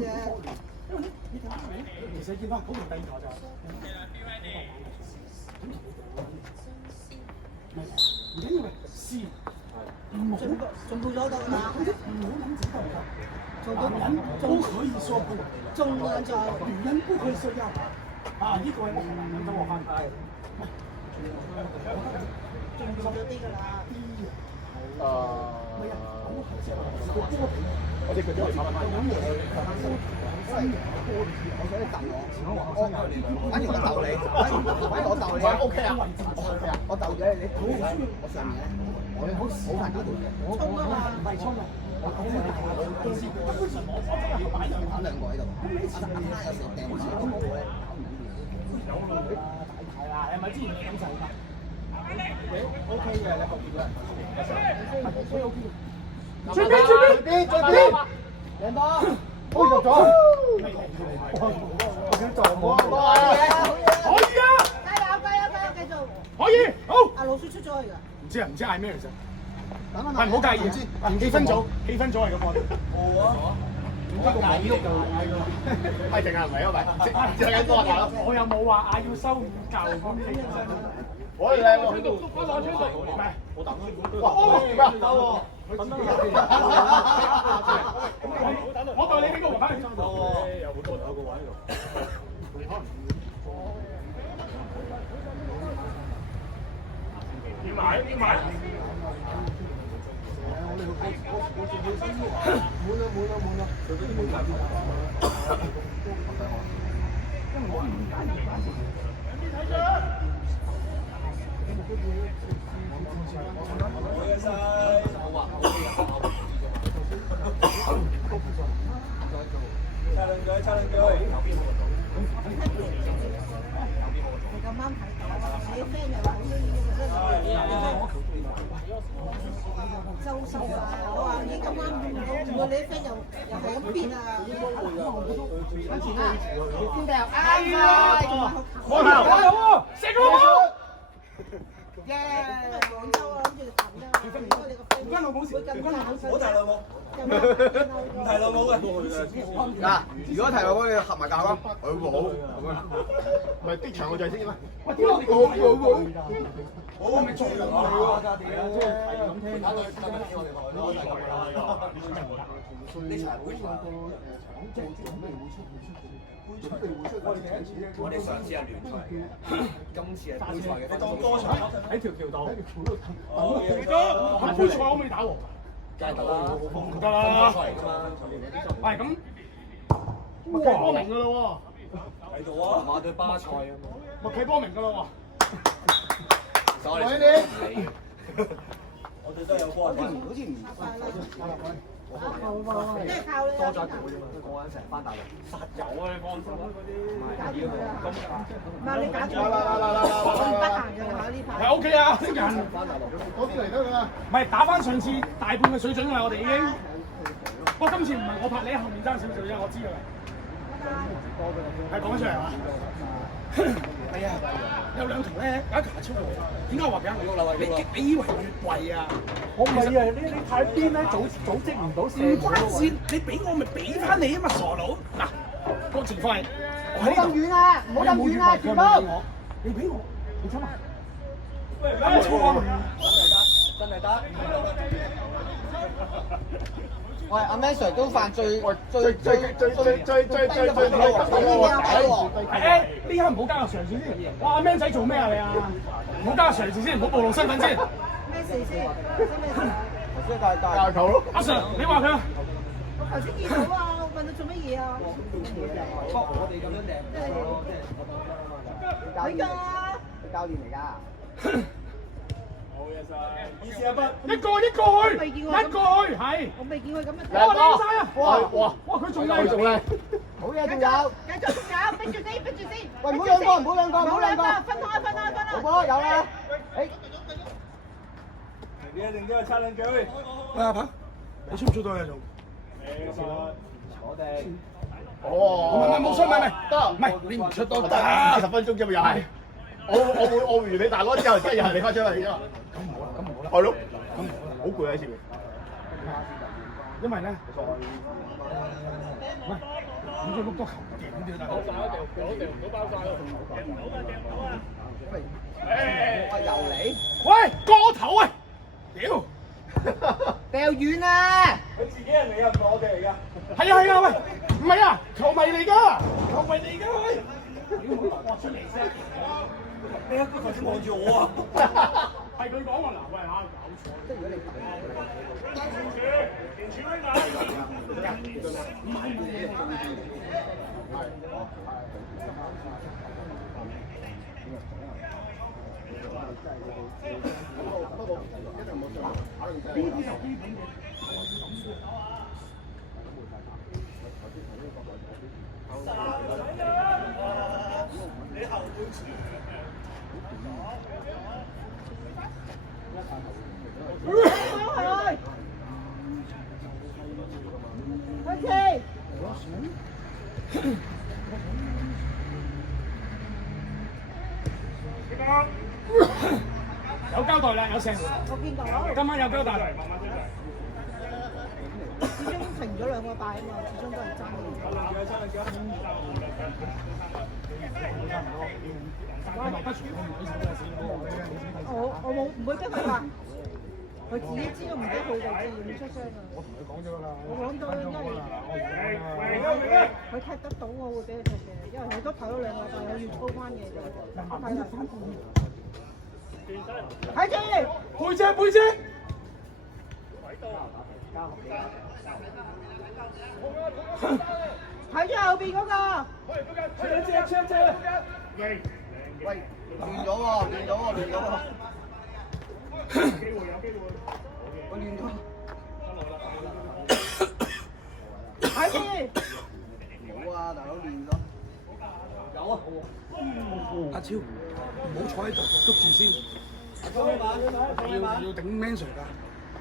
嘅。其實見翻嗰邊第二球就唔緊要嘅，試進步咗得啦，唔好諗自己得唔得，做到男人都可以說不，中啦就女人不可以說要啊！呢個係男人等我翻嚟，進步咗啲㗎啦。我哋佢都係反而我鬥你，反而我鬥你 ，OK 啊，OK 啊，我鬥咗你，我上面，我好難呢度嘅，衝啊嘛，唔係衝啊！打兩個喺度，阿有時掟我自己都冇咧，搞唔掂。係啦，係咪之前咁就㗎？OK 嘅，你後邊嗰人隨便，兩波，好入咗，我想撞我，可以啊，加油，繼續。可以，好。阿老師出咗去㗎。唔知嗌咩其實，係唔好介意，氣氛組係個課。唔好介意就嗌㗎，係定係唔係啊？咪即係緊多下咯。我又冇話嗌要收五嚿咁嘅。我哋靚喎，吹到，唔係，我等啦。哇，點啊？得喎，我代你俾個黃牌。有好多有個位喺度。點買？咁啱睇到，你 friend 又話好中意周秀啊！我話你咁啱見到，你 friend 又係咁變啊！跟住啊，邊度又啱啊！我頭，射個波！耶！廣州啊，諗住揼啫，應該你個 friend 關我冇事，關我冇事。我提兩個，唔提兩個嘅。嗱，如果提兩個，你合埋價啦。好，咁啊，唔係的場我就係先啦。喂，點解我哋我咪做緊我㗎？屌，即係咁聽。呢場會場，我哋上次係聯賽，今次係杯賽嘅。你當多場喺條橋度。得，杯賽我未打喎。梗係得啦，唔得啦。係咁，咪企波明㗎啦喎。喺度啊，馬對巴塞啊嘛。咪企波明㗎啦喎。我哋都有波，好似唔咩靠你啊？多咗一條啫嘛，講緊成班大陸實有啊，你放心啦嗰啲。唔係你搞住我唔得閒嘅啦呢排。係 OK 啊，識人。嗰啲嚟得㗎啦。唔係打翻上次大半嘅水準啦，我哋已經。不過今次唔係我拍你喺後面爭少少啫，我知㗎啦。係講出嚟嘛？係啊，有兩條咧，有一條係超過。點解我話俾你以為越貴啊？我唔係啊，你太邊咧，組織唔到先。唔關事，你俾我咪俾翻你啊嘛，傻佬！嗱，個情況係唔好咁遠啊！唔好咁遠啊！全部。你俾我，你想啊？有錯啊？真係得。喂，阿 Man Sir 都犯最低嘅呢刻唔好加個常字先。哇，阿 Man 仔做咩啊你啊？唔好加個常字先，唔好暴露身份先。咩事先？咩事？即係大球咯。阿 Sir，你話佢啊？我頭先見到啊，我問佢做乜嘢啊？我哋咁樣訂，你㗎？佢教練嚟㗎。一個去，係。我未見佢咁樣。哇，靚晒啊！哇，佢仲靚，好嘢，仲有。繼續，逼住先。喂，唔好兩個，分開。好波，有啦。誒。定咗差兩句。喂，阿鵬，你出唔出到嘢做？我哋。唔冇錯，得。唔係你唔出都得。 20分鐘啫嘛，又係。我完你大哥之後，即係又係你翻出嚟啫嘛。咁唔好啦。係咯。好攰啊！前面。因為咧，咗碌多球點啲大佬？又嚟？喂，過頭啊！屌！掉遠啊！佢自己人嚟啊，唔係我哋嚟㗎。係啊係啊，喂，唔係啊，球迷嚟㗎，球迷嚟㗎，喂！屌，我出嚟先。你一個頭先望住我啊！係佢講話嗱，喂嚇，搞錯。即係如果你連柱呢有交代啦，有成。我見到。今晚有交代。始終停咗兩個拜啊嘛，始終都係爭我冇唔會逼佢話，佢自己知道唔逼佢就自然出聲啊。我同佢講咗啦。我講咗，因為佢踢得到，我會俾佢踢嘅，因為佢都睇咗兩個拜，我要操翻嘢嘅。睇住，背脊背脊。睇住後邊嗰個。喂，亂咗喎，亂咗喎，亂咗喎。我亂咗。睇住。冇啊，大佬亂咗。有啊。阿超，唔好坐喺度，捉住先。要頂 man Sir 㗎，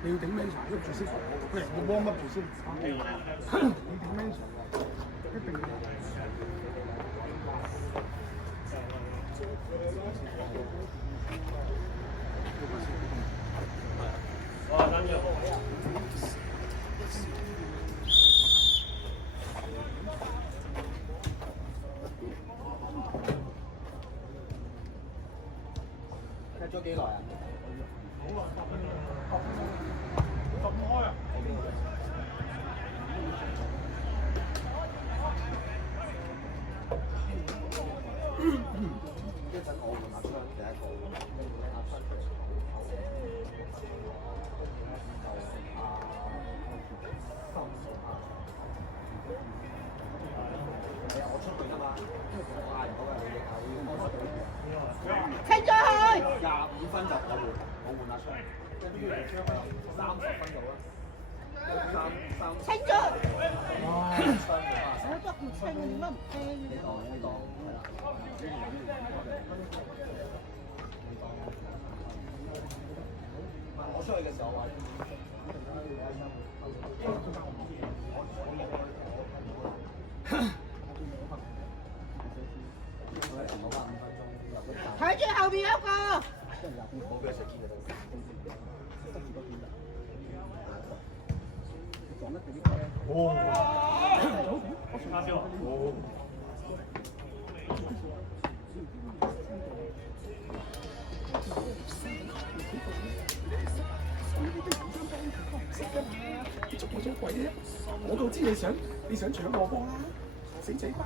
你要頂 man Sir 喐住先，佢要 warm up 住先。你頂 man Sir 㗎，一定要。哇！真嘅。踢咗幾耐啊？咁開啊！一陣我換下槍第一個，我出去㗎嘛，因為我嗌唔到㗎，你清咗佢。25分就我換下槍，跟住30分到啦。清咗。我都唔清，點解唔清？你當係啦。我出去嘅時候話。睇住後邊一個。冇俾佢食煙嘅都。捉我做鬼啫！我都知你想搶我波啦，死仔包！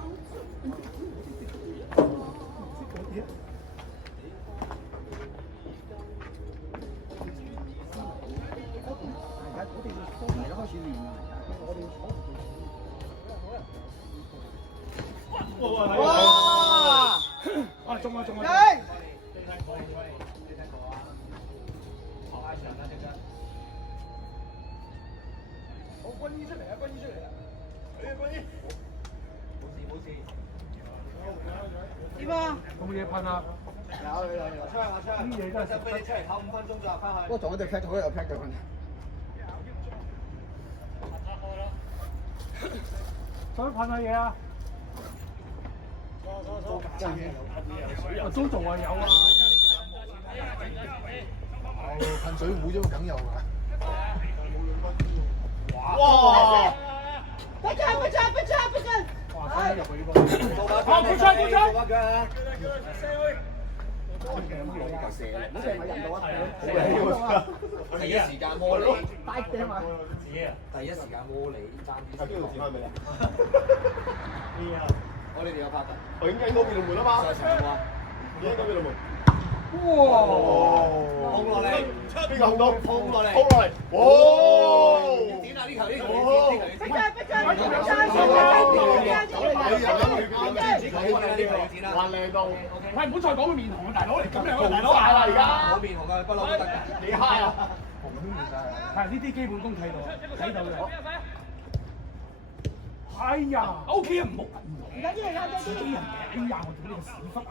哇！啊中啊！軍醫出嚟啦！軍醫！冇事。點啊？冇嘢噴啊！有槍啊槍！啲嘢真係就俾你出嚟唞5分鐘再入翻去。不過同一隊劈，同一隊劈嘅問題。想噴下嘢啊！都做啊有啊！噴水壺啫嘛，梗有㗎。哇！不准！冇錯冇錯。第一時間摸你，第一時間摸你，爭啲。邊度剪開未啊？我哋有拍㗎。我影緊嗰邊度門啊嘛。上場啊！影緊嗰邊度門。哇！碰落嚟，邊個碰到？碰落嚟，碰落嚟。哦！點啊？呢球呢球呢球！逼還靚到，喂唔好再講佢面紅啊，大佬嚟咁樣啊，大佬嗌啦而家。我面紅啊，不嬲都得㗎。你嗨啊！係呢啲基本功睇到嘅。哎呀 ，OK 啊，唔好而家啲人有自己人嘅，哎呀，我屌你個屎忽啊！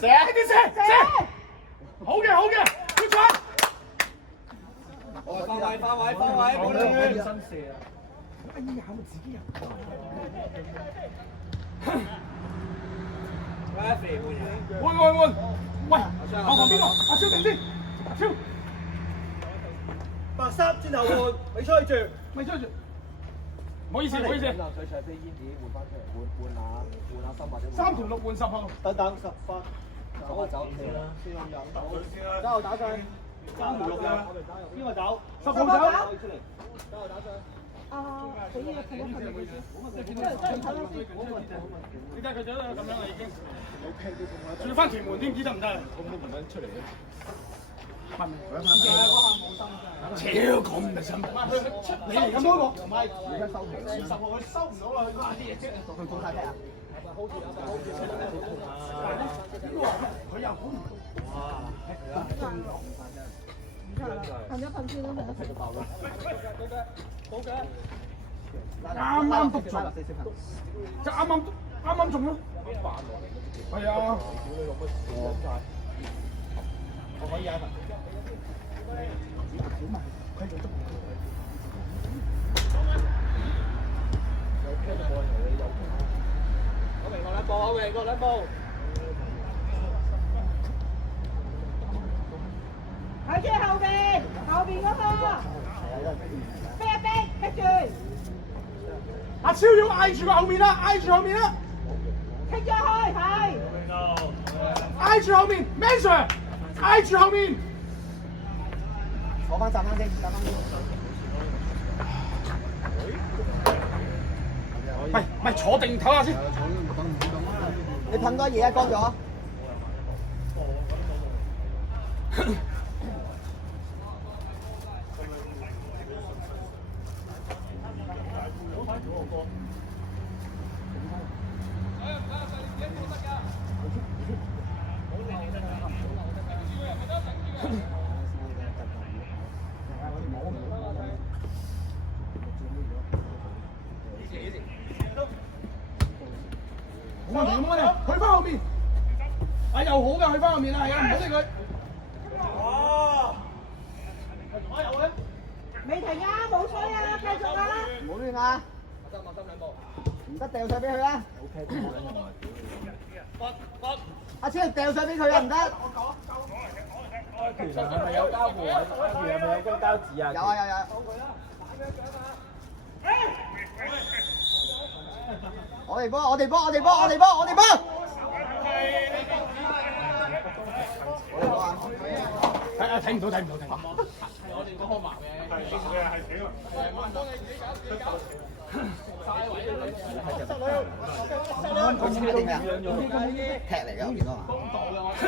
射啲射，好嘅好嘅，決賽。翻位，冇理。新射啊！哎呀，我自己人。換，喂，後防邊個？阿超定先，超。白衫轉頭換，你出去住。咪出去住。唔好意思。水飛煙紙換翻出嚟，換下心或者。3條6換10號。等10分。走。先有。加油打上。3條6嘅。邊個走？10號走。出嚟。加油打上。俾嘢睇一睇你先，你睇佢走啦，咁樣啦已經。仲要翻屯門添，知得唔得啊？咁都唔撚出嚟嘅。超講唔係心，你嚟咁多個，而家收皮，20號佢收唔到啦，佢嗰啲嘢啫。佢做晒咩啊？佢又好唔到。哇！噴咗噴先啦，好嘅。啱啱篤中，即係啱啱中咯。係啊。我可以啊。我明兩步。喺住後邊嗰個，逼住，阿超要挨住後面啦，挨住後面啦，踢咗去，係，挨住後面 ，Man Sir，挨住後面，攞翻站翻先。咪坐定唞下先。你噴多嘢啊，乾咗。冇問題，去翻後面。啊，又好㗎，去翻後面啦，係啊，唔好理佢。未停啊，冇吹啊，繼續啊！唔好亂啊！唔得掉上俾佢啦。阿超掉上俾佢啊，唔得。其實係咪有膠布位？係咪有張膠紙啊？有啊。我哋波！睇唔到。我哋嗰個盲嘅，係請啊！佢知啲咩啊？踢嚟㗎，我見到啊！踢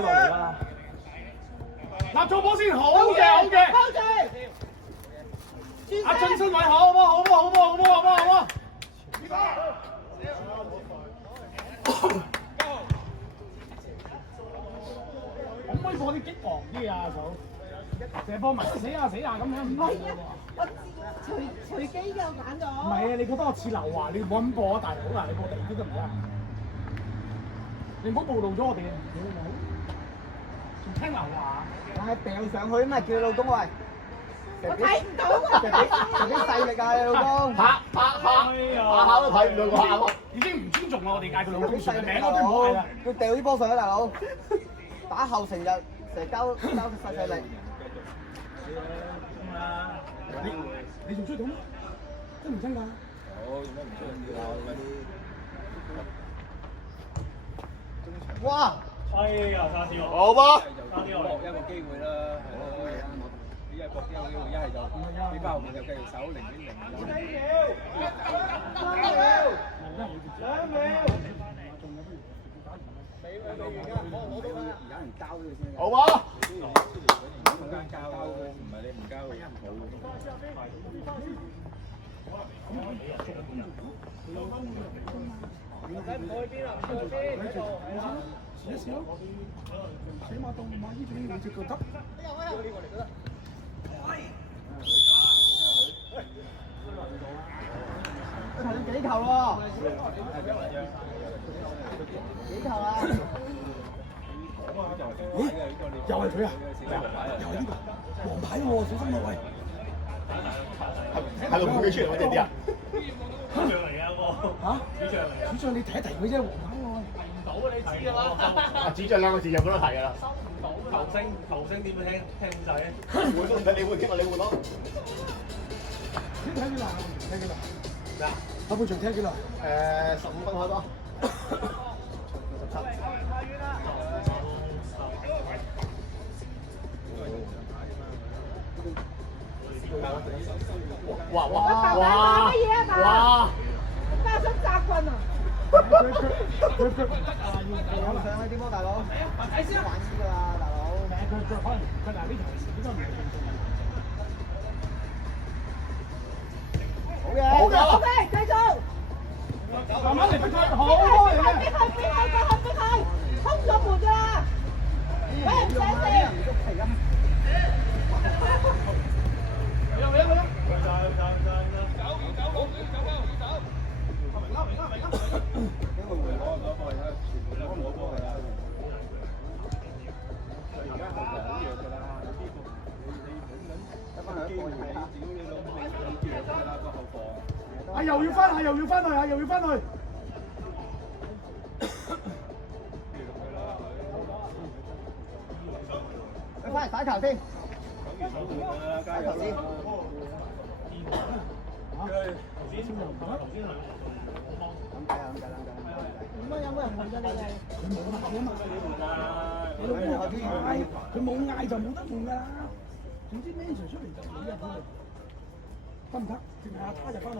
落嚟啦！立咗波先，好嘅。阿俊身位好波。可唔可以放啲激昂啲啊，嫂？射波咪死下咁樣，唔係啊，我隨機嘅我揀咗。唔係啊，你覺得我似劉華？你唔好咁播啊，大佬嗱，你播第二啲得唔得啊？你唔好暴露咗我哋嘅年紀好冇？仲聽劉華？但係掟上去咪叫你老公喂！我睇唔到啊！幾細力啊，你老公！拍下都睇唔到個下。已經唔尊重我哋嗌佢老公細名我都唔好嗌啦。要掉啲波上去，大佬！打後成日成日交細力。你仲追到咩？真唔真㗎？哇！係啊，沙士我。好吧。沙士我搏一個機會啦，係咯。一係搏一個機會，一係就呢班後面就繼續守0.0。好吧。中間交唔係你唔交冇。唔去邊啊？唔去邊？喺度係啊。試一試咯，起碼當馬醫仲要隻腳得。幾球喎？幾球啊？咦？又係佢啊？又係呢個黃牌喎，小心啊喂！係咪佢出嚟嗰隻啲啊？主將嚟㗎喎。嚇？主將嚟㗎。主將你提一提佢啫，黃牌喎。到啊！你知㗎啦。主將兩個字就冇得提㗎啦。球星點會聽仔啊？會都唔睇，你會傾我，你會攞。你睇幾耐？睇幾耐？咩啊？下半場踢幾耐？15分開多。哇！加薪集訓啊！有上啊啲波大佬，玩呢㗎啦，大佬。佢可能佢嗱呢頭應該唔係好嘅，好嘅，繼續。慢慢嚟逼佢，好開嘅。逼佢，通咗門㗎啦！俾人唔醒先。啊！又要翻去，又要翻去啊！又要翻去。你翻嚟打球先。打球先。有冇人換咗你哋？佢冇嗌就冇得換㗎啦。總之 Manchester 出嚟就冇一分。得唔得？淨係阿他就翻去。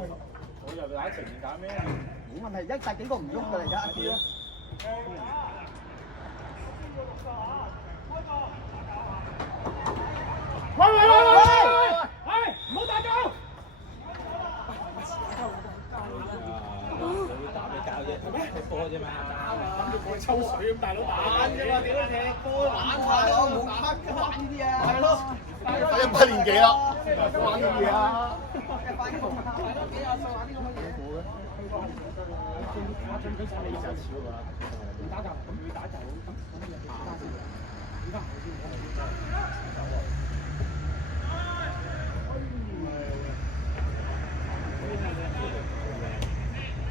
我又打前面打咩？冇問題，一帶幾個唔喐㗎嚟㗎，阿 P 咯。喂！唔好打交！打咩交啫？踢波啫嘛。我抽水咁大佬打啫嘛，屌你踢波玩大佬冇乜玩呢啲啊，係咯。一把年紀啦，玩呢啲啊！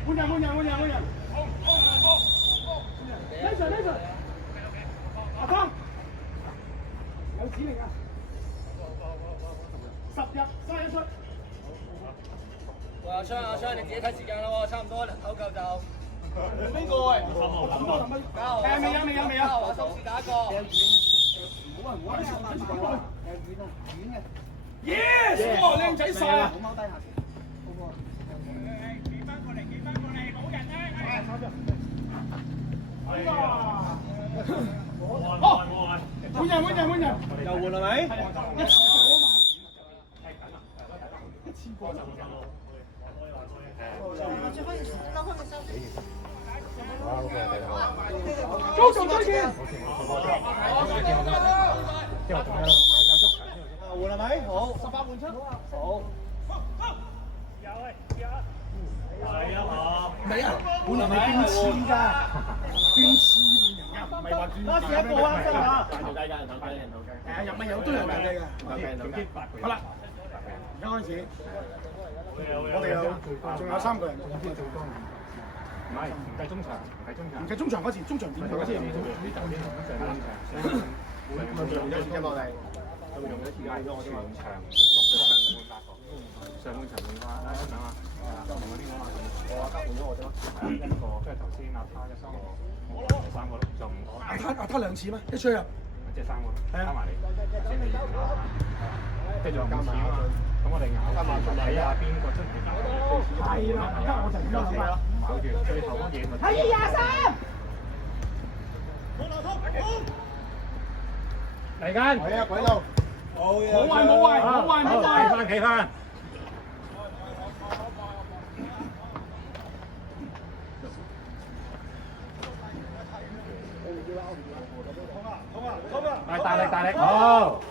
換人！呢場，阿湯有指令啊！10入31出。喂，阿昌，你自己睇時間啦喎，差唔多啦，唞夠就。邊個喂？未啊！我收時打一個。Yes！ 哇，靚仔晒啊！換人！又換係咪？一次過就最可以攞開個收先。高手再見。換係咪？好，18換出。好。係啊！係啊，換人係邊次㗎？邊次換人㗎？唔係話轉。多士一個啊，真係嚇。頭雞㗎，頭雞。係啊，入咪有堆人頭雞㗎。好啦，而家開始。我哋仲有3個人。唔係，唔計中場，唔計中場嗰時，中場點嗰時。用咗一次我哋，用咗一次嗌咗我啲全場6個會發覺。上半場換翻啊等啊，同嗰啲講話我換咗我啫咯，一個跟住頭先阿他一個，第三個咯，就5個。阿他兩次咩？一出入。即係3個咯，加埋你，先你即係仲有5次啊嘛。咁我哋咬住睇下邊個真係咬到最遲。係啦，而家我就咁諗啦，咬住最後嗰嘢咪。可以23。嚟緊。係啊，鬼佬。冇壞，企翻。大力，好。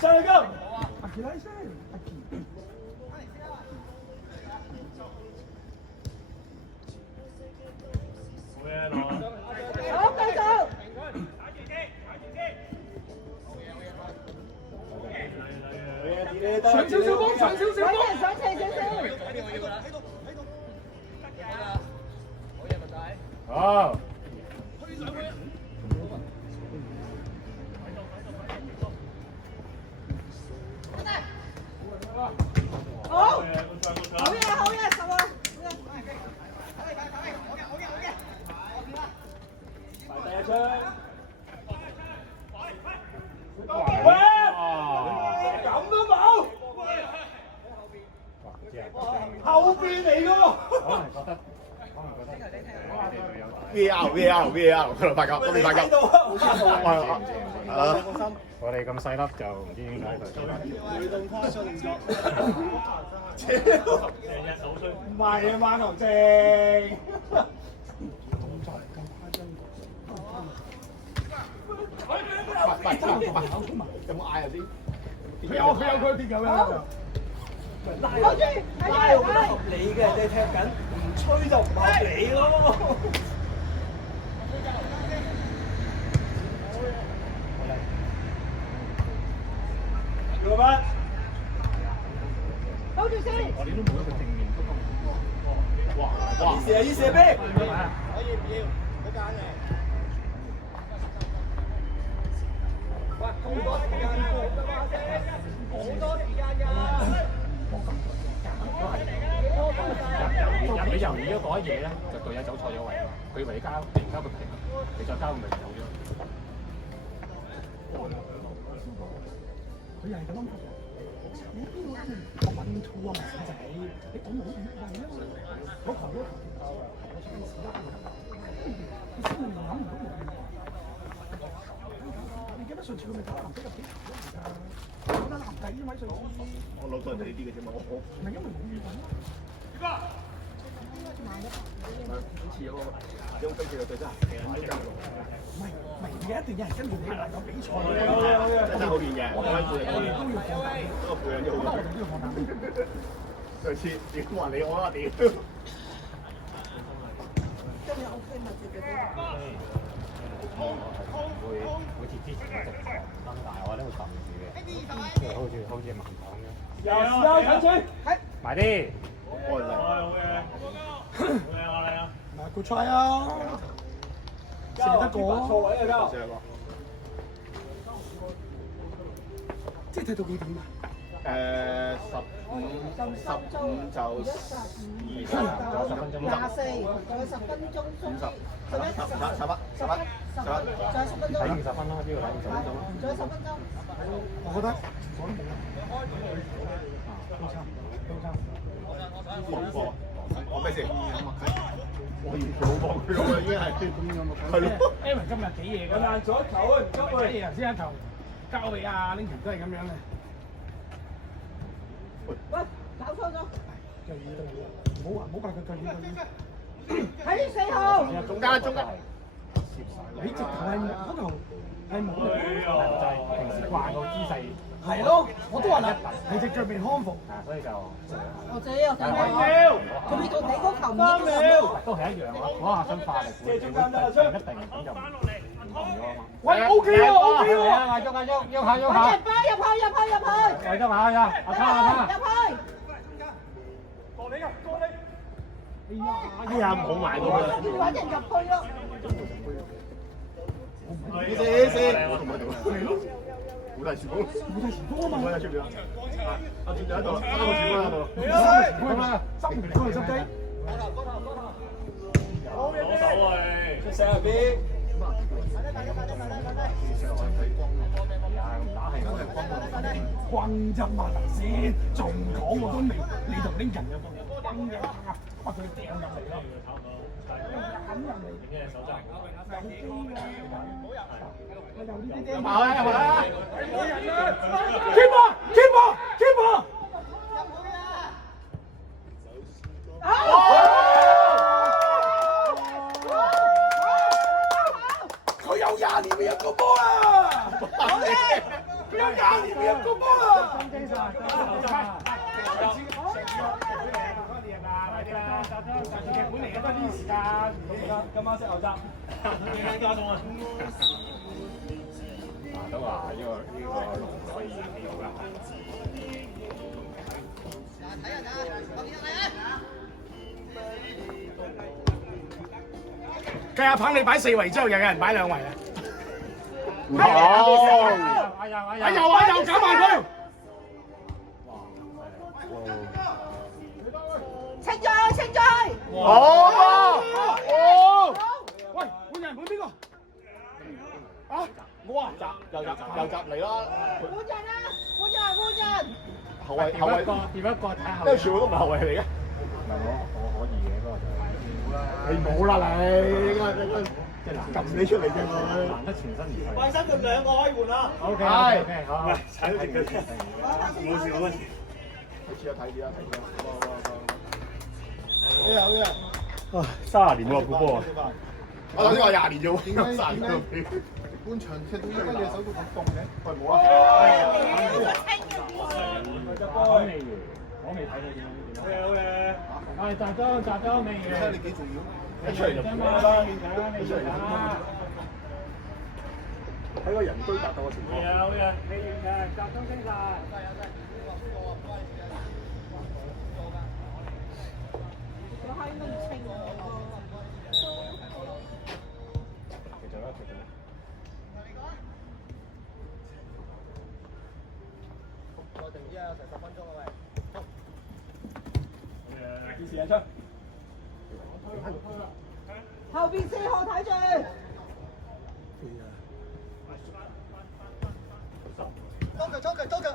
上嚟㗎。好，繼續。上少少波，上斜少少。好。好嘢，十啊！第一槍。咁都冇。後邊嚟㗎喎。可能覺得VAR 佢度發覺，嗰邊發覺。我哋咁細粒就唔知點解佢。你咁誇張唔作？唔係啊嘛，牛正。有冇嗌啊先？佢有啲咁樣。好住，拉我覺得合理嘅，你踢緊，唔吹就唔合理咯。老闆，好住先。我哋都冇一個正面嗰個。哇！意射邊？可以唔要？好揀嘅。喂，好多時間㗎，好多時間㗎。你猶豫咗嗰一嘢咧，就隊友走錯咗位啦。佢以為你交個平，你再交佢咪走咗。佢又係咁諗。你邊個啱？我揾錯啊，馬仔，你講冇語位啊！我求咗你先諗唔到冇語位。你記得上次佢咪打籃仔入幾球㗎？我打籃底啫嘛，上次。我老實係呢啲嘅啫嘛，我。唔係因為冇語位。好似有個飛機嘅對真係唔係，而家一定有人跟住你嚟有比賽。真係好遠嘅，我喺背人都要放膽，嗰個背人都好遠。都要放膽。上次點話你我啊屌！今日 OK 咪接咗會似之前一直咁大，我覺得會撳住嘅，即係好似盲糖咁。有時候緊張，係埋啲。好嗱，good try 啊，射得過啊，錯位啊，交。即係睇到幾點啊？15就20，24，仲有10分鐘，仲有10分鐘，睇20分咯，呢個睇20分鐘。仲有10分鐘。我覺得我都冇啦，我咩事？我完全冇望佢咯，已經係係咯。Aaron 今日幾嘢㗎？爛咗一球啊！唔急啊！幾嘢頭先一球交俾阿 Lincoln 都係咁樣嘅。喂，搞錯咗。唔好怪佢腳軟。喺4號。中間。你直頭係嗰球係冇嘅，就係平時慣個姿勢。係咯，我都話啦，你隻腳未康復，所以就我自己又睇咩？佢未到你嗰球唔知都係一樣咯。嗰下想發力會一定咁就唔同咗啊嘛。喂 OK 喎 OK 喎，喐下。入去。喂，喐下呀，阿卡。入去。哎呀，冇埋到啦。跟住揾人入去咯。先。冇帶前鋒，冇帶前鋒啊嘛。冇帶出邊啊！阿轉就喺度，三個前鋒喺度。咁啊，執唔到嚟執雞。攞手喂，出聲入邊。轟啫嘛頭先，仲講我都未，你同啲人有冇轟嘅？把佢掟入嚟咯。冚入嚟。手踭。入埋入埋。keeper。佢有20年未入過波啦！佢有20年未入過波啦！今晚識牛雜，加餸啊！都話呢個龍可以幾好㗎。計下棒你擺4圍之後，又有人擺2圍啊！又搞埋佢！清咗！喂，換人換邊個？啊！冇啊！又閘嚟啦！換人！後衞，掂一個睇後。因為全部都唔係後衞嚟嘅。我可以嘅，不過就你冇啦你，即係撳你出嚟嘅佢。難得全身而退。快生佢2個可以換啊 OK， 好。喂，踩到停嘅。冇事冇事。睇住啦。30年喎，估波啊！我頭先話20年啫喎，點解30年？半場踢到而家隻手都咁凍嘅，喂冇啊！我未睇到點樣。係集中未睇你幾重要。一出嚟就唔啦，一出嚟喺個人堆達到嘅情況。好嘅，未完嘅，集中精神。時間出。後邊4號睇住。捉腳。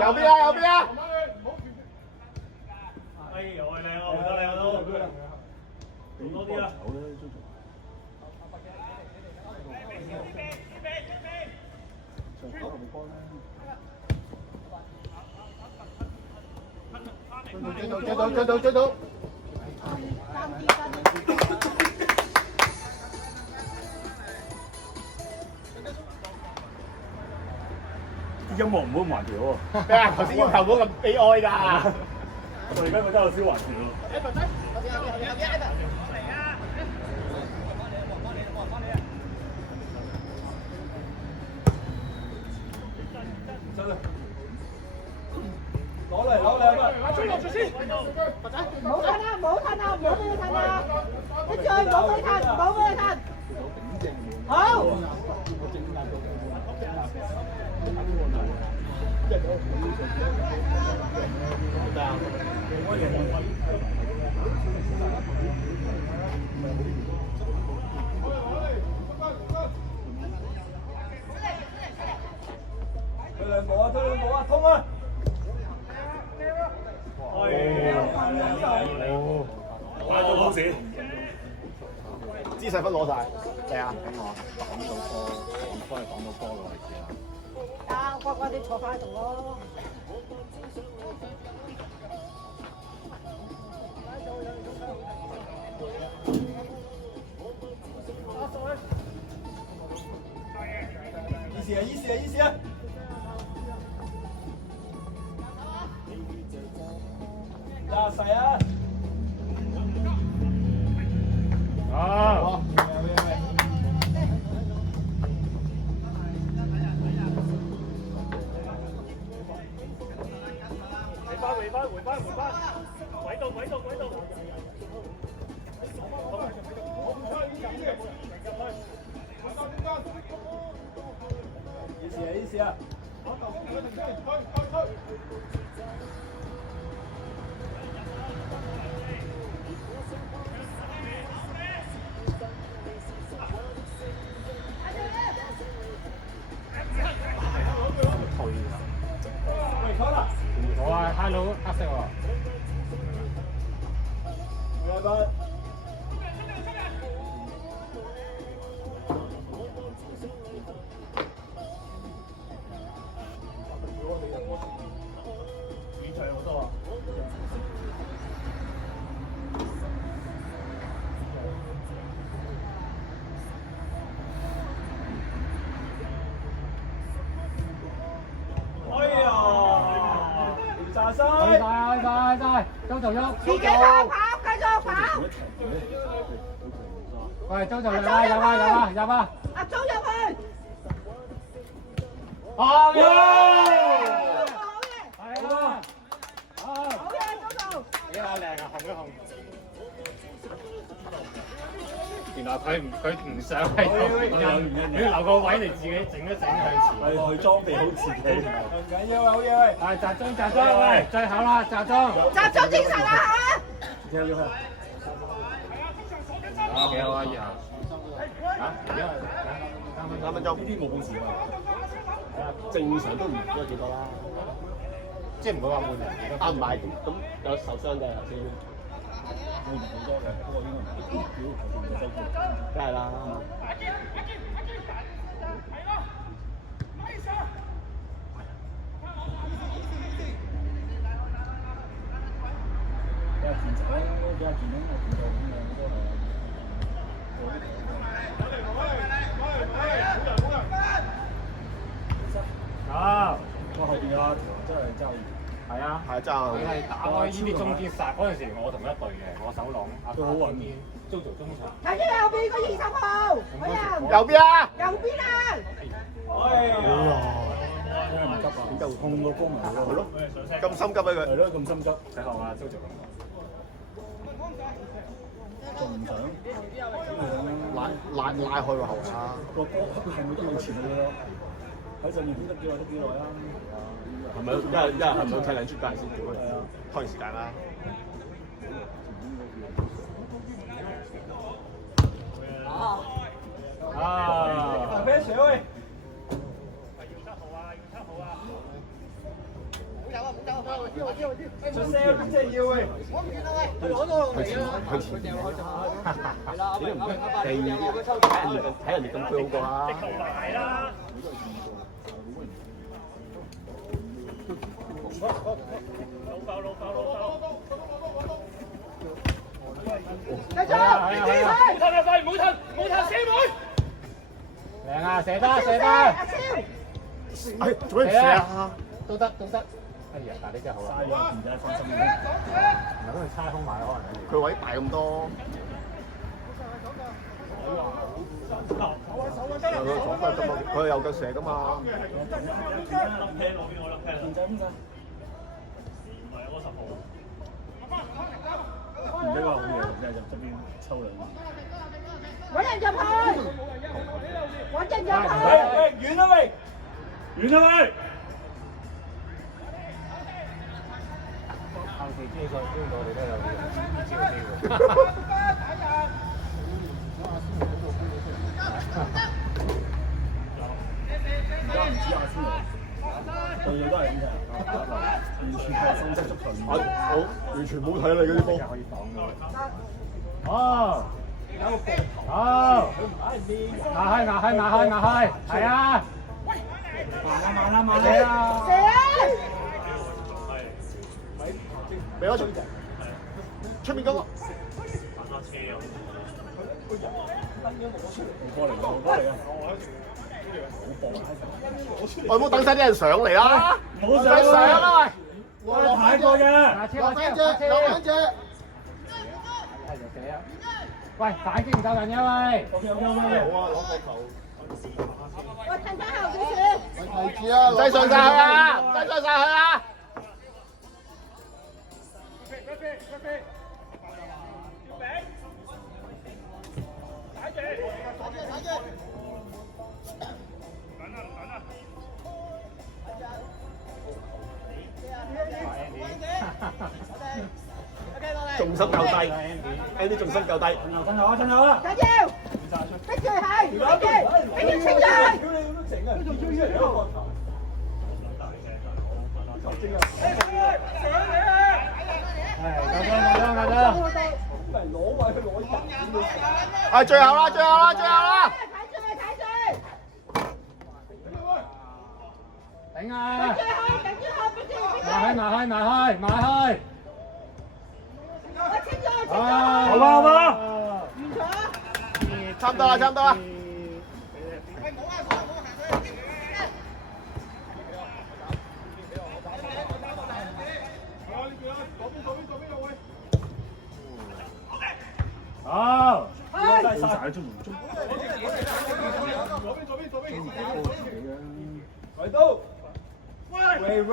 右邊啊！哎呀，我靚啊，唔得靚都，做多啲啊！追到！音樂唔好咁橫條喎。咩啊？頭先要求嗰咁悲哀㗎。我而家覺得有少橫條咯。攞嚟！阿追落住先。唔好褪啊！唔好俾佢褪啊！一追唔好俾佢褪。好。推兩步啊！通啊！快到好時，姿勢分攞晒，係啊！幫你講到波嘅位置啦。啊，乖乖哋坐翻喺度咯。意思啊！揸勢啊！好。回翻，軌道。事啊！我啊，hello，黑色喎。拜拜。現場好多啊！哎呀！炸身！去晒，周就喐。自己跑跑，繼續跑。喂，周就入啊！阿周入去。好嘢！好係啊！嘢，周周。幾下靚啊，紅一紅。原來佢唔想係佢要留個位嚟自己整一整向前。係佢裝備好自己。唔緊要啊，好嘢喂！係集中，喂，最後啦，集中。集中精神啦嚇！要去。幾好啊，以後。3分鐘。呢啲冇本事㗎。正常都唔多幾多啦。即係唔會話換人。啊唔係，咁有受傷嘅頭先。換唔好多嘅，不過應該唔係屌頭先唔收工。梗係啦。比較健走，比較健康，我見到咁樣都係。好。我後邊有條真係爭。係啊，係爭。佢係打開呢啲中堅殺嗰陣時，我同一隊嘅，我手籠阿都好穩健，都做中場。睇住右邊個20號，右邊啊！右邊啊！哎呀！真係唔急啊！點解控個功能係咯？咁心急啊佢。係咯，咁心急，睇下啊，周做咁。仲唔想？拉開個後衞啊！個波佢係咪都向前去咯？喺陣邊得幾耐啊？係咪？一係係咪踢兩出界先？係啊，拖完時間啦。啊！咩水喂？出聲即係要喂！佢前你都唔睇人哋咁推好過啦。繼續，唔好褪，四妹。靚啊，射得！阿超，哎，做咩射啊？都得。哎呀，但係呢真係好啦。嘥咗唔使放心嘅。唔係嗰度差空埋可能。佢位大咁多。佢有腳射㗎嘛？唔使話好嘢，真係入側邊抽兩。揾人入去，揾人入去。喂，遠啦喂，遠啦喂。後期機賽邊個我哋都有呢招機會。而家唔止阿仙奴，對對都係咁嘅，完全係風質足球。我完全冇睇你嗰啲波。可以擋嘅。好，壓開，係啊。慢啊！射啊！俾我出面嗰個。我唔好等晒啲人上嚟啦！唔好上啦喂！我睇過嘅。落兩隻。喂，反擊唔夠人嘅喂。OK。好啊，攞個球。喂，褪翻後少少。位置啊！唔使上晒去啊！唔使上晒去啊！重心夠低 ，Andy 重心夠低。趁油啊！趁油啊！加油！跟住係，跟住清咗佢。係最後啦，最後啦，最後啦！頂啊！埋去！好啦好啦，差唔多啦，差唔多啦。好，晒中唔中？來到，喂，有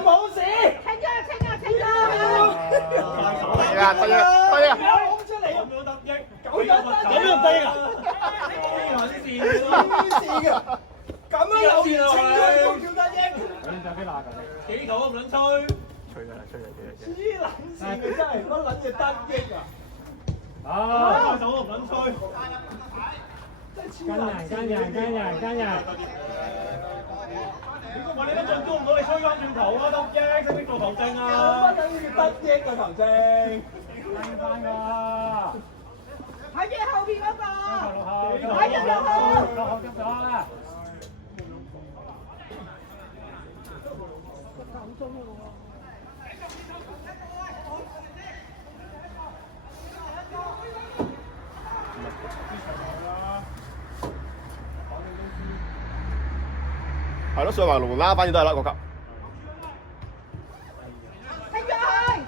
冇事？係啊，對啊，對啊。講出嚟咁樣得益，咁樣低啊？咁樣有錢都叫得益？幾球都唔撚吹，黐撚線嘅真係乜撚嘢得益啊！好，手都唔撚吹，跟人。如果唔係你都進攻唔到，你吹翻轉頭啊！得益，識唔識做球證啊？乜撚嘢得益啊球證？跟翻㗎。喺最後邊嗰個，喺6號執咗啦。係咯，上環龍啦，反正都係啦，國級。清咗佢。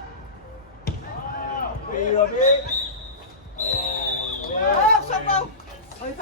邊個邊？好，順路，去翻。